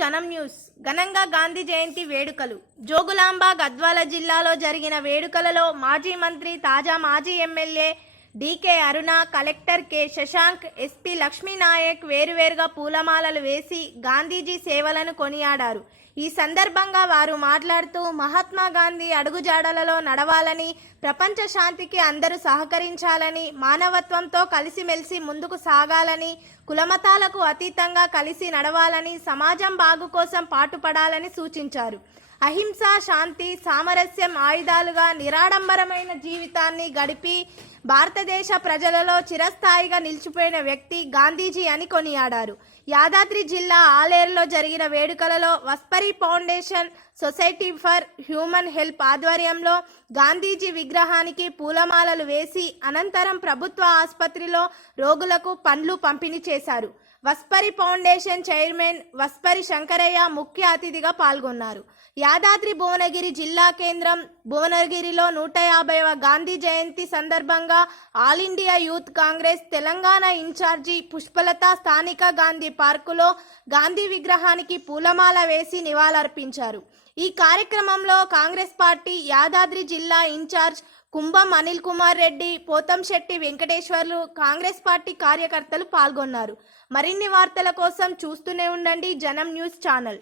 జనం న్యూస్. ఘనంగా గాంధీ జయంతి వేడుకలు. జోగులాంబ గద్వాల జిల్లాలో జరిగిన వేడుకలలో మాజీ మంత్రి తాజా మాజీ MLA DK Aruna collector K Shashank SP Lakshminayak వేరువేరుగా పూలమాలలు వేసి గాంధీజీ సేవలను కొనియాడారు. ఈ సందర్భంగా వారు మాట్లాడుతూ మహాత్మా గాంధీ అడుగుజాడలలో నడవాలని ప్రపంచ శాంతికి అందరూ సహకరించాలని మానవత్వంతో కలిసిమెలిసి ముందుకు సాగాలని కులమతాలకు అతీతంగా కలిసి నడవాలని సమాజం బాగు కోసం పాటుపడాలని సూచించారు. అహింస శాంతి సామరస్యం ఆయుధాలుగా నిరాడంబరమైన జీవితాన్ని గడిపి భారతదేశ ప్రజలలో చిరస్థాయిగా నిలిచిపోయిన వ్యక్తి గాంధీజీ అని కొనియాడారు. యాదాద్రి జిల్లా ఆలేరులో జరిగిన వేడుకలలో Vaspari foundation society for human help ఆధ్వర్యంలో గాంధీజీ విగ్రహానికి పూలమాలలు వేసి అనంతరం ప్రభుత్వ ఆసుపత్రిలో రోగులకు పండ్లు పంపిణీ చేశారు. వస్పరి ఫౌండేషన్ చైర్మన్ వస్పరి శంకరయ్య ముఖ్య అతిథిగా పాల్గొన్నారు. యాదాద్రి భువనగిరి జిల్లా కేంద్రం భువనగిరిలో నూట యాభైవ గాంధీ జయంతి సందర్భంగా all India youth Congress Telangana incharge Pushpalatha స్థానిక గాంధీ పార్కులో గాంధీ విగ్రహానికి పూలమాల వేసి నివాళులర్పించారు. ఈ కార్యక్రమంలో కాంగ్రెస్ పార్టీ యాదాద్రి జిల్లా ఇన్ఛార్జ్ కుంభం అనిల్ కుమార్ రెడ్డి పోతంశెట్టి వెంకటేశ్వర్లు కాంగ్రెస్ పార్టీ కార్యకర్తలు పాల్గొన్నారు. మరిన్ని వార్తల కోసం చూస్తూనే ఉండండి జనం న్యూస్ ఛానల్.